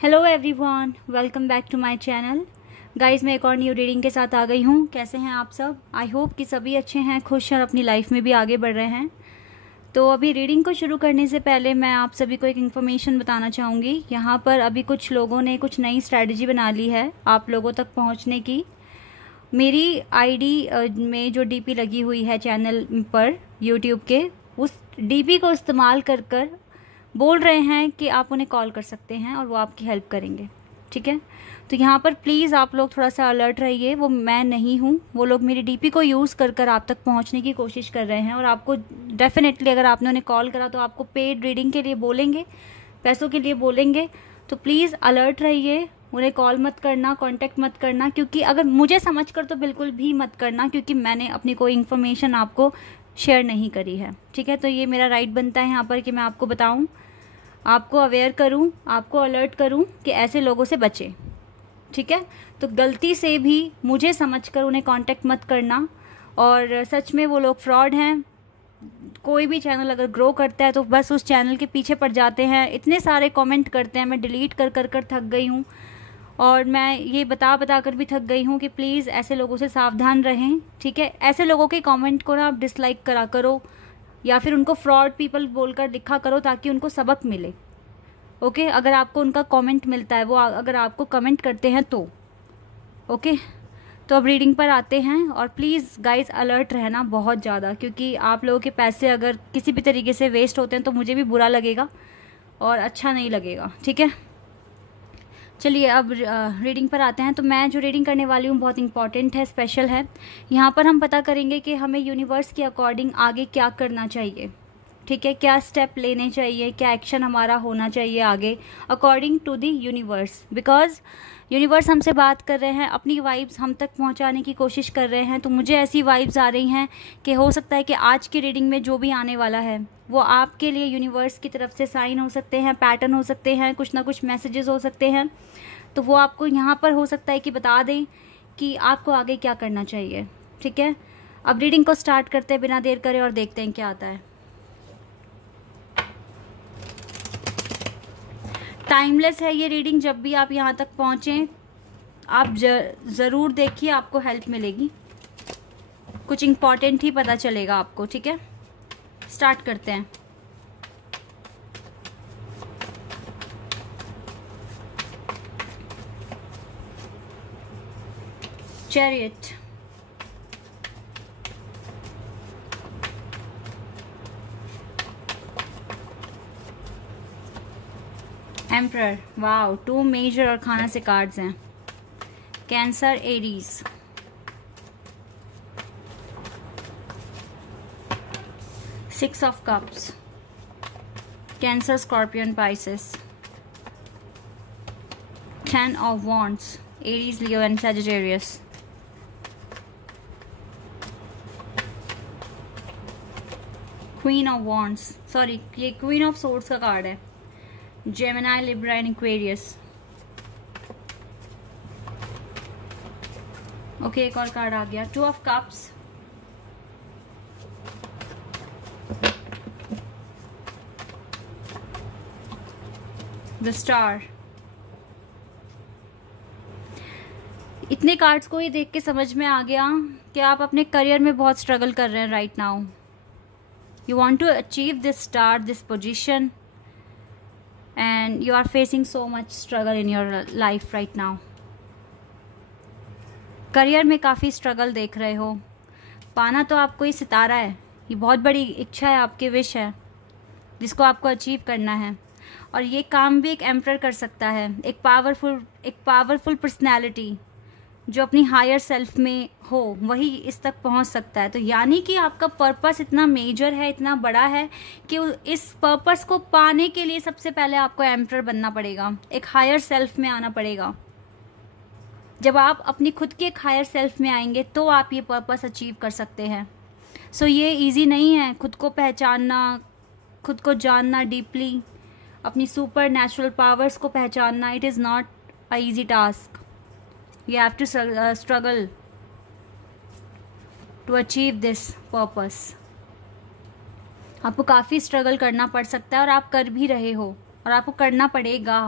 Hello everyone, welcome back to my channel. Guys, मैं एक और न्यू रीडिंग के साथ आ गई हूँ। कैसे हैं आप सब? आई होप कि सभी अच्छे हैं, खुश हैं और अपनी लाइफ में भी आगे बढ़ रहे हैं। तो अभी रीडिंग को शुरू करने से पहले मैं आप सभी को एक इन्फॉर्मेशन बताना चाहूँगी। यहाँ पर अभी कुछ लोगों ने कुछ नई स्ट्रैटेजी बना ली है आप लोगों तक पहुँचने की। मेरी आईडी में जो डीपी लगी हुई है चैनल पर यूट्यूब के, उस डीपी को इस्तेमाल कर कर बोल रहे हैं कि आप उन्हें कॉल कर सकते हैं और वो आपकी हेल्प करेंगे। ठीक है, तो यहाँ पर प्लीज़ आप लोग थोड़ा सा अलर्ट रहिए। वो मैं नहीं हूँ, वो लोग मेरी डीपी को यूज़ कर कर आप तक पहुँचने की कोशिश कर रहे हैं। और आपको डेफिनेटली, अगर आपने उन्हें कॉल करा तो आपको पेड रीडिंग के लिए बोलेंगे, पैसों के लिए बोलेंगे। तो प्लीज़ अलर्ट रहिए, उन्हें कॉल मत करना, कांटेक्ट मत करना। क्योंकि अगर मुझे समझ कर तो बिल्कुल भी मत करना, क्योंकि मैंने अपनी कोई इन्फॉर्मेशन आपको शेयर नहीं करी है। ठीक है, तो ये मेरा राइट बनता है यहाँ पर कि मैं आपको बताऊँ, आपको अवेयर करूँ, आपको अलर्ट करूँ कि ऐसे लोगों से बचें। ठीक है, तो गलती से भी मुझे समझकर उन्हें कांटेक्ट मत करना। और सच में वो लोग फ्रॉड हैं। कोई भी चैनल अगर ग्रो करता है तो बस उस चैनल के पीछे पड़ जाते हैं, इतने सारे कमेंट करते हैं। मैं डिलीट कर कर कर थक गई हूँ और मैं ये बता बता कर भी थक गई हूँ कि प्लीज़ ऐसे लोगों से सावधान रहें। ठीक है, ऐसे लोगों के कमेंट को ना आप डिसलाइक करा करो या फिर उनको फ्रॉड पीपल बोलकर लिखा करो ताकि उनको सबक मिले। ओके, अगर आपको उनका कमेंट मिलता है, वो अगर आपको कमेंट करते हैं तो ओके। तो अब रीडिंग पर आते हैं। और प्लीज़ गाइस, अलर्ट रहना बहुत ज़्यादा, क्योंकि आप लोगों के पैसे अगर किसी भी तरीके से वेस्ट होते हैं तो मुझे भी बुरा लगेगा और अच्छा नहीं लगेगा। ठीक है, चलिए अब रीडिंग पर आते हैं। तो मैं जो रीडिंग करने वाली हूँ बहुत इंपॉर्टेंट है, स्पेशल है। यहाँ पर हम पता करेंगे कि हमें यूनिवर्स के अकॉर्डिंग आगे क्या करना चाहिए। ठीक है, क्या स्टेप लेने चाहिए, क्या एक्शन हमारा होना चाहिए आगे according to the universe. Because universe हमसे बात कर रहे हैं, अपनी वाइब्स हम तक पहुंचाने की कोशिश कर रहे हैं। तो मुझे ऐसी वाइब्स आ रही हैं कि हो सकता है कि आज की रीडिंग में जो भी आने वाला है वो आपके लिए यूनिवर्स की तरफ से साइन हो सकते हैं, पैटर्न हो सकते हैं, कुछ ना कुछ मैसेजेस हो सकते हैं। तो वो आपको यहाँ पर हो सकता है कि बता दें कि आपको आगे क्या करना चाहिए। ठीक है, अब रीडिंग को स्टार्ट करते हैं बिना देर करे और देखते हैं क्या आता है। टाइमलेस है ये रीडिंग। जब भी आप यहाँ तक पहुँचें आप ज़रूर देखिए, आपको हेल्प मिलेगी, कुछ इम्पॉर्टेंट ही पता चलेगा आपको। ठीक है, स्टार्ट करते हैं। चैरियट, एम्परर, वाओ, 2 मेजर और खाना से कार्ड्स हैं। Cancer, Aries, six of cups, cancer, scorpion, Pisces, 10 of wands, Aries, Leo and Sagittarius, queen of wands, sorry ये क्वीन ऑफ सोर्ड्स का कार्ड है। Gemini, Libra and Aquarius. Okay, एक और card आ गया, 2 ऑफ कप्स, द स्टार। इतने cards को ही देख के समझ में आ गया कि आप अपने करियर में बहुत स्ट्रगल कर रहे हैं right now. You want to achieve this star, this position, and you are facing so much struggle in your life right now. Career में काफ़ी स्ट्रगल देख रहे हो। पाना तो आपको ये सितारा है, ये बहुत बड़ी इच्छा है, आपकी विश है जिसको आपको अचीव करना है। और ये काम भी एक एम्परर कर सकता है, एक पावरफुल पर्सनैलिटी जो अपनी हायर सेल्फ में हो वही इस तक पहुंच सकता है। तो यानी कि आपका पर्पस इतना मेजर है, इतना बड़ा है कि इस पर्पस को पाने के लिए सबसे पहले आपको एम्परर बनना पड़ेगा, एक हायर सेल्फ में आना पड़ेगा। जब आप अपनी खुद के एक हायर सेल्फ में आएंगे तो आप ये पर्पस अचीव कर सकते हैं। सो ये इजी नहीं है खुद को पहचानना, खुद को जानना डीपली, अपनी सुपर नेचुरल पावर्स को पहचानना। It is not a easy task. You have to struggle to achieve this purpose. आपको काफ़ी स्ट्रगल करना पड़ सकता है और आप कर भी रहे हो और आपको करना पड़ेगा।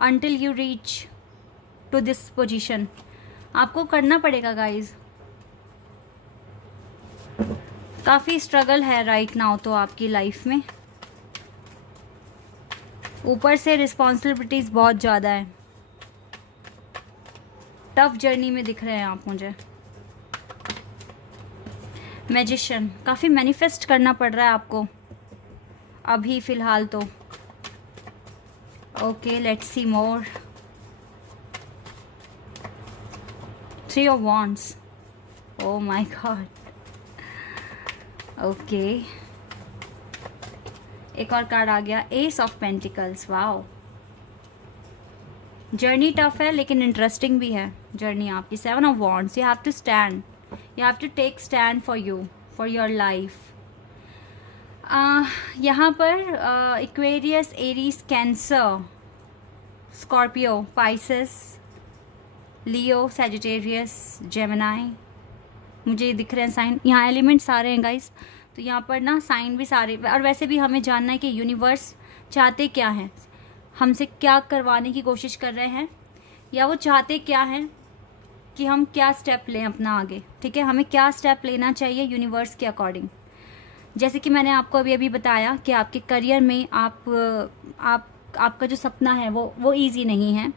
until you reach to this position. आपको करना पड़ेगा गाइज। काफ़ी स्ट्रगल है राइट नाउ तो आपकी लाइफ में, ऊपर से रिस्पॉन्सिबिलिटीज बहुत ज़्यादा है, टफ जर्नी में दिख रहे हैं आप मुझे। मैजिशियन, काफ़ी मैनिफेस्ट करना पड़ रहा है आपको अभी फ़िलहाल तो। Okay, let's see more. 3 of Wands, oh my god। Okay, एक और कार्ड आ गया, S of pentacles. Wow, journey tough है लेकिन इंटरेस्टिंग भी है जर्नी आपकी। 7 of Wands, you have to stand, you have to take stand for you, for your life। यहाँ पर Aquarius, Aries, Cancer, Scorpio, Pisces, Leo, Sagittarius, Gemini, मुझे दिख रहे हैं साइन। यहाँ एलिमेंट सारे हैं गाइस, तो यहाँ पर ना साइन भी सारे। और वैसे भी हमें जानना है कि यूनिवर्स चाहते क्या हैं, हमसे क्या करवाने की कोशिश कर रहे हैं, या वो चाहते क्या हैं कि हम क्या स्टेप लें अपना आगे। ठीक है, हमें क्या स्टेप लेना चाहिए यूनिवर्स के अकॉर्डिंग। जैसे कि मैंने आपको अभी अभी बताया कि आपके करियर में आपका जो सपना है वो इजी नहीं है।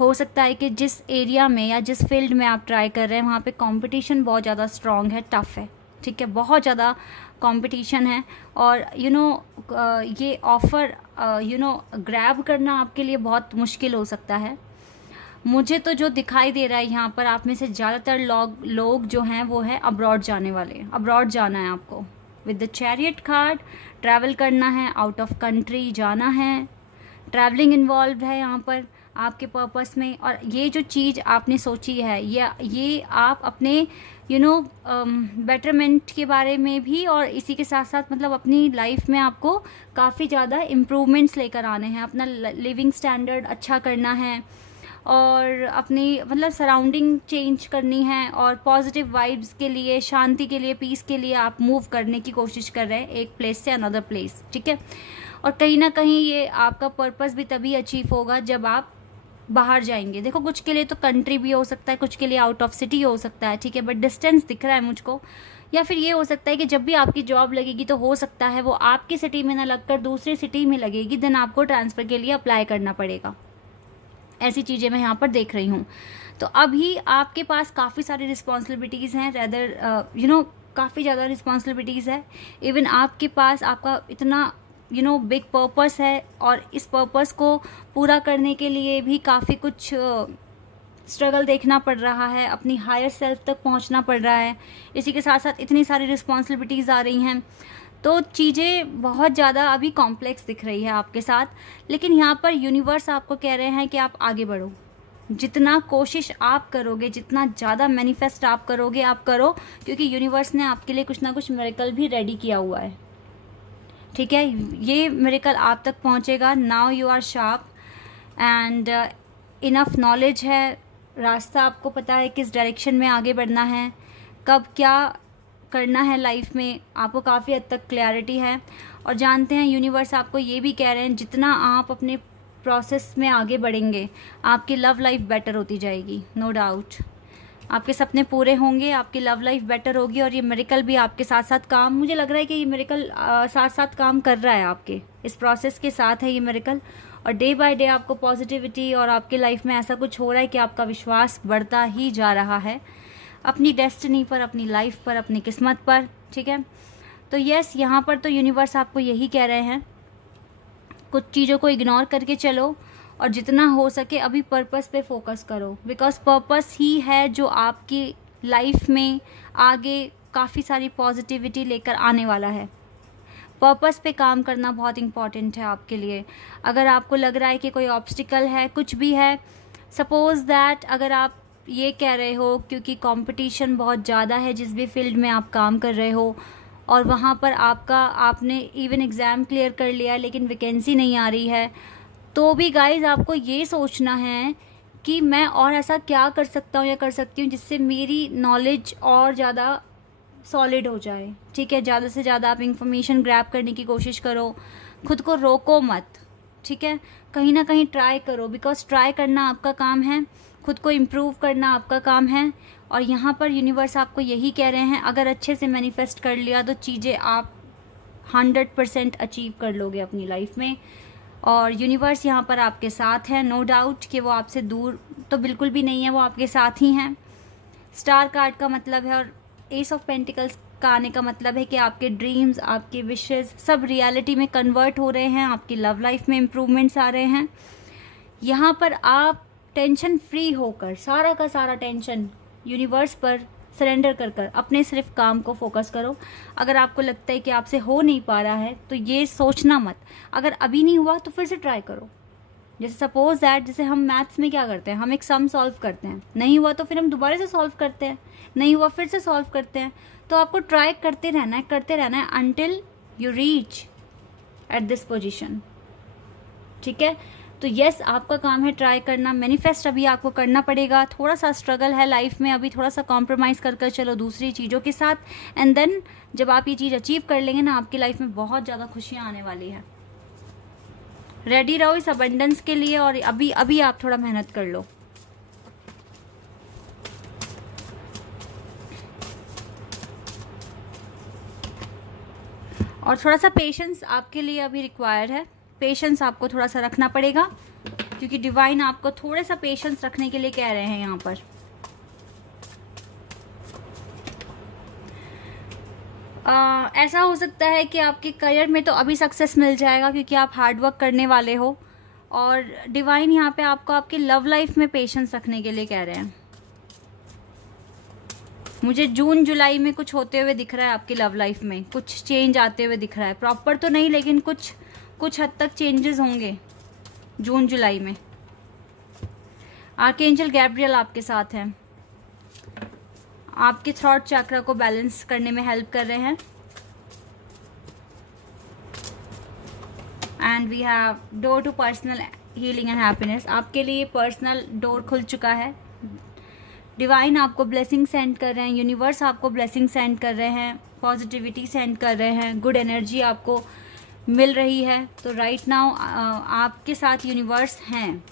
हो सकता है कि जिस एरिया में या जिस फील्ड में आप ट्राई कर रहे हैं वहाँ पे कंपटीशन बहुत ज़्यादा स्ट्रॉन्ग है, टफ है। ठीक है, बहुत ज़्यादा कंपटीशन है, और ये ऑफ़र ग्रैब करना आपके लिए बहुत मुश्किल हो सकता है। मुझे तो जो दिखाई दे रहा है यहाँ पर, आप में से ज़्यादातर लोग जो हैं वो है अब्रॉड जाने वाले। अब्रॉड जाना है आपको with the chariot card, travel करना है, आउट ऑफ कंट्री जाना है, ट्रैवलिंग इन्वॉल्व है यहाँ पर आपके पर्पस में। और ये जो चीज़ आपने सोची है ये आप अपने बेटरमेंट के बारे में भी, और इसी के साथ साथ मतलब अपनी लाइफ में आपको काफ़ी ज़्यादा इम्प्रूवमेंट्स लेकर आने हैं, अपना लिविंग स्टैंडर्ड अच्छा करना है, और अपनी मतलब सराउंडिंग चेंज करनी है, और पॉजिटिव वाइब्स के लिए, शांति के लिए, पीस के लिए आप मूव करने की कोशिश कर रहे हैं एक प्लेस से अनदर प्लेस। ठीक है, और कहीं ना कहीं ये आपका पर्पस भी तभी अचीव होगा जब आप बाहर जाएंगे। देखो, कुछ के लिए तो कंट्री भी हो सकता है, कुछ के लिए आउट ऑफ सिटी हो सकता है। ठीक है, बट डिस्टेंस दिख रहा है मुझको। या फिर ये हो सकता है कि जब भी आपकी जॉब लगेगी तो हो सकता है वो आपकी सिटी में ना लगकर दूसरी सिटी में लगेगी, देन आपको ट्रांसफ़र के लिए अप्लाई करना पड़ेगा। ऐसी चीज़ें मैं यहाँ पर देख रही हूँ। तो अभी आपके पास काफ़ी सारी रिस्पॉन्सिबिलिटीज़ हैं, रेदर काफ़ी ज़्यादा रिस्पॉन्सिबिलिटीज़ है। इवन आपके पास आपका इतना बिग पर्पस है, और इस पर्पस को पूरा करने के लिए भी काफ़ी कुछ स्ट्रगल देखना पड़ रहा है, अपनी हायर सेल्फ तक पहुंचना पड़ रहा है। इसी के साथ साथ इतनी सारी रिस्पॉन्सिबिलिटीज़ आ रही हैं, तो चीज़ें बहुत ज़्यादा अभी कॉम्प्लेक्स दिख रही है आपके साथ। लेकिन यहाँ पर यूनिवर्स आपको कह रहे हैं कि आप आगे बढ़ो, जितना कोशिश आप करोगे, जितना ज़्यादा मैनिफेस्ट आप करोगे, आप करो, क्योंकि यूनिवर्स ने आपके लिए कुछ ना कुछ मिरेकल भी रेडी किया हुआ है। ठीक है, ये मिरेकल आप तक पहुँचेगा। Now you are sharp and enough knowledge है, रास्ता आपको पता है किस डायरेक्शन में आगे बढ़ना है, कब क्या करना है लाइफ में, आपको काफ़ी हद तक क्लैरिटी है। और जानते हैं यूनिवर्स आपको ये भी कह रहे हैं, जितना आप अपने प्रोसेस में आगे बढ़ेंगे आपकी लव लाइफ बेटर होती जाएगी। नो डाउट आपके सपने पूरे होंगे, आपकी लव लाइफ बेटर होगी, और ये मिरेकल भी आपके साथ साथ काम, मुझे लग रहा है कि ये मिरेकल साथ साथ काम कर रहा है आपके इस प्रोसेस के साथ है ये मिरेकल। और डे बाय डे आपको पॉजिटिविटी, और आपकी लाइफ में ऐसा कुछ हो रहा है कि आपका विश्वास बढ़ता ही जा रहा है अपनी डेस्टिनी पर, अपनी लाइफ पर, अपनी किस्मत पर। ठीक है, तो यस, यहाँ पर तो यूनिवर्स आपको यही कह रहे हैं, कुछ चीज़ों को इग्नोर करके चलो, और जितना हो सके अभी पर्पस पे फोकस करो, बिकॉज पर्पस ही है जो आपकी लाइफ में आगे काफ़ी सारी पॉजिटिविटी लेकर आने वाला है। पर्पस पे काम करना बहुत इम्पॉर्टेंट है आपके लिए। अगर आपको लग रहा है कि कोई ऑब्स्टिकल है, कुछ भी है, सपोज़ दैट अगर आप ये कह रहे हो क्योंकि कंपटीशन बहुत ज़्यादा है जिस भी फील्ड में आप काम कर रहे हो, और वहाँ पर आपने इवन एग्ज़ाम क्लियर कर लिया लेकिन वैकेंसी नहीं आ रही है, तो भी गाइज आपको ये सोचना है कि मैं और ऐसा क्या कर सकता हूँ या कर सकती हूँ जिससे मेरी नॉलेज और ज़्यादा सॉलिड हो जाए। ठीक है, ज़्यादा से ज़्यादा आप इंफॉर्मेशन ग्रैब करने की कोशिश करो, खुद को रोको मत। ठीक है, कहीं ना कहीं ट्राई करो, बिकॉज ट्राई करना आपका काम है, खुद को इम्प्रूव करना आपका काम है। और यहाँ पर यूनिवर्स आपको यही कह रहे हैं, अगर अच्छे से मैनिफेस्ट कर लिया तो चीज़ें आप 100% अचीव कर लोगे अपनी लाइफ में। और यूनिवर्स यहाँ पर आपके साथ है, नो डाउट कि वो आपसे दूर तो बिल्कुल भी नहीं है, वो आपके साथ ही हैं। स्टार कार्ड का मतलब है और एस ऑफ पेंटिकल्स का आने का मतलब है कि आपके ड्रीम्स, आपके विशेस सब रियलिटी में कन्वर्ट हो रहे हैं, आपकी लव लाइफ में इम्प्रूवमेंट्स आ रहे हैं। यहाँ पर आप टेंशन फ्री होकर सारा का सारा टेंशन यूनिवर्स पर सरेंडर कर कर अपने सिर्फ काम को फोकस करो। अगर आपको लगता है कि आपसे हो नहीं पा रहा है तो ये सोचना मत, अगर अभी नहीं हुआ तो फिर से ट्राई करो। जैसे सपोज दैट, जैसे हम मैथ्स में क्या करते हैं, हम एक सम सॉल्व करते हैं, नहीं हुआ तो फिर हम दोबारा से सॉल्व करते हैं, नहीं हुआ फिर से सॉल्व करते हैं। तो आपको ट्राई करते रहना है until you reach at this position, ठीक है। तो यस, आपका काम है ट्राई करना, मैनिफेस्ट अभी आपको करना पड़ेगा। थोड़ा सा स्ट्रगल है लाइफ में, अभी थोड़ा सा कॉम्प्रोमाइज़ कर चलो दूसरी चीज़ों के साथ, एंड देन जब आप ये चीज़ अचीव कर लेंगे ना, आपकी लाइफ में बहुत ज़्यादा खुशियाँ आने वाली है। रेडी रहो इस अबंडेंस के लिए, और अभी अभी आप थोड़ा मेहनत कर लो। और थोड़ा सा पेशेंस आपके लिए अभी रिक्वायर्ड है, पेशेंस आपको थोड़ा सा रखना पड़ेगा, क्योंकि डिवाइन आपको थोड़ा सा पेशेंस रखने के लिए कह रहे हैं यहाँ पर। ऐसा हो सकता है कि आपके करियर में तो अभी सक्सेस मिल जाएगा क्योंकि आप हार्ड वर्क करने वाले हो, और डिवाइन यहाँ पे आपको आपकी लव लाइफ में पेशेंस रखने के लिए कह रहे हैं। मुझे जून जुलाई में कुछ होते हुए दिख रहा है, आपकी लव लाइफ में कुछ चेंज आते हुए दिख रहा है, प्रॉपर तो नहीं लेकिन कुछ हद तक चेंजेस होंगे जून जुलाई में। आर्कएंजल गैब्रियल आपके साथ हैं, आपके थ्रॉट चक्र को बैलेंस करने में हेल्प कर रहे हैं। And we have door to personal healing and happiness, आपके लिए पर्सनल डोर खुल चुका है। डिवाइन आपको ब्लेसिंग सेंड कर रहे हैं, यूनिवर्स आपको ब्लेसिंग सेंड कर रहे हैं, पॉजिटिविटी सेंड कर रहे हैं, गुड एनर्जी आपको मिल रही है। तो राइट नाउ आपके साथ यूनिवर्स हैं।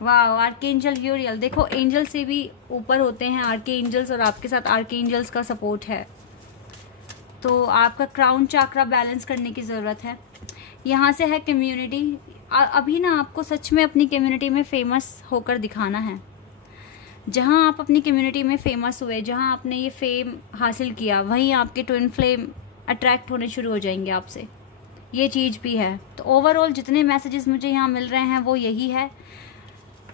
वाह, आर्कएंजल यूरियल, देखो एंजल से भी ऊपर होते हैं आर्कएंजल्स, और आपके साथ आर्कएंजल्स का सपोर्ट है। तो आपका क्राउन चक्रा बैलेंस करने की ज़रूरत है। यहाँ से है कम्युनिटी, अभी ना आपको सच में अपनी कम्युनिटी में फेमस होकर दिखाना है। जहाँ आप अपनी कम्युनिटी में फेमस हुए, जहाँ आपने ये फेम हासिल किया, वहीं आपके ट्विन फ्लेम अट्रैक्ट होने शुरू हो जाएंगे आपसे, ये चीज़ भी है। तो ओवरऑल जितने मैसेजेस मुझे यहाँ मिल रहे हैं वो यही है,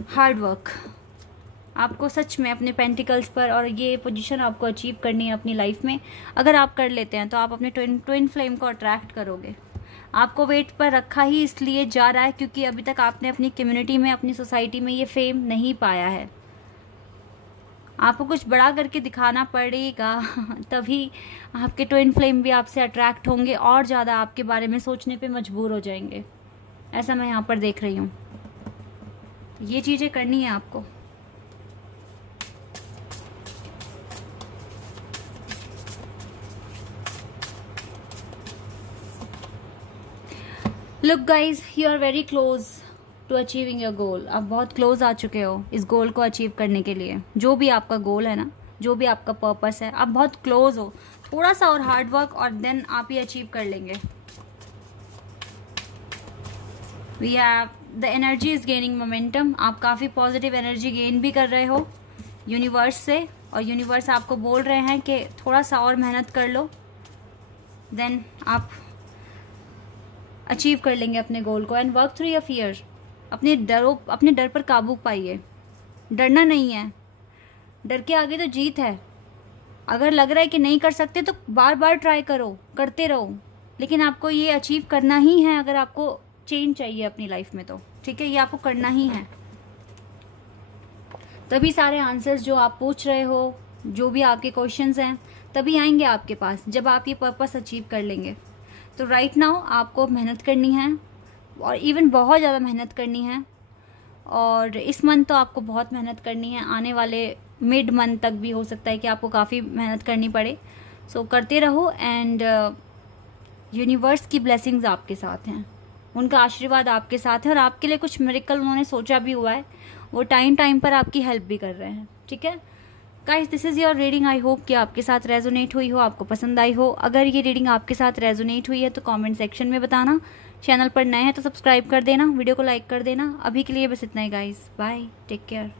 हार्ड वर्क आपको सच में अपने पेंटिकल्स पर, और ये पोजीशन आपको अचीव करनी है अपनी लाइफ में। अगर आप कर लेते हैं तो आप अपने ट्विन फ्लेम को अट्रैक्ट करोगे। आपको वेट पर रखा ही इसलिए जा रहा है क्योंकि अभी तक आपने अपनी कम्युनिटी में, अपनी सोसाइटी में ये फेम नहीं पाया है। आपको कुछ बड़ा करके दिखाना पड़ेगा तभी आपके ट्विन फ्लेम भी आपसे अट्रैक्ट होंगे और ज़्यादा आपके बारे में सोचने पे मजबूर हो जाएंगे। ऐसा मैं यहाँ पर देख रही हूँ, ये चीज़ें करनी है आपको। Look guys, you are very close to achieving your goal. आप बहुत क्लोज आ चुके हो इस गोल को अचीव करने के लिए। जो भी आपका गोल है ना, जो भी आपका पर्पस है, आप बहुत क्लोज हो। थोड़ा सा और हार्ड वर्क और देन आप ये अचीव कर लेंगे। We have the energy is gaining momentum, आप काफ़ी पॉजिटिव एनर्जी गेन भी कर रहे हो यूनिवर्स से, और यूनिवर्स आपको बोल रहे हैं कि थोड़ा सा और मेहनत कर लो, देन आप अचीव कर लेंगे अपने गोल को। And work through your fear, अपने डर पर काबू पाइए। डरना नहीं है, डर के आगे तो जीत है। अगर लग रहा है कि नहीं कर सकते तो बार बार ट्राई करो, करते रहो, लेकिन आपको ये अचीव करना ही है। अगर आपको चेंज चाहिए अपनी लाइफ में तो ठीक है, ये आपको करना ही है। तभी सारे आंसर्स जो आप पूछ रहे हो, जो भी आपके क्वेश्चंस हैं, तभी आएंगे आपके पास जब आप ये पर्पस अचीव कर लेंगे। तो राइट नाउ आपको मेहनत करनी है, और इवन बहुत ज़्यादा मेहनत करनी है। और इस मंथ तो आपको बहुत मेहनत करनी है, आने वाले मिड मंथ तक भी हो सकता है कि आपको काफ़ी मेहनत करनी पड़े। सो करते रहो, एंड यूनिवर्स की ब्लेसिंग्स आपके साथ हैं। उनका आशीर्वाद आपके साथ है और आपके लिए कुछ मिरेकल उन्होंने सोचा भी हुआ है, वो टाइम टाइम पर आपकी हेल्प भी कर रहे हैं। ठीक है guys, this is your reading. I hope कि आपके साथ रेजोनेट हुई हो, आपको पसंद आई हो। अगर ये रीडिंग आपके साथ रेजोनेट हुई है तो कमेंट सेक्शन में बताना। चैनल पर नए हैं तो सब्सक्राइब कर देना, वीडियो को लाइक कर देना। अभी के लिए बस इतना ही गाइस, बाय, टेक केयर।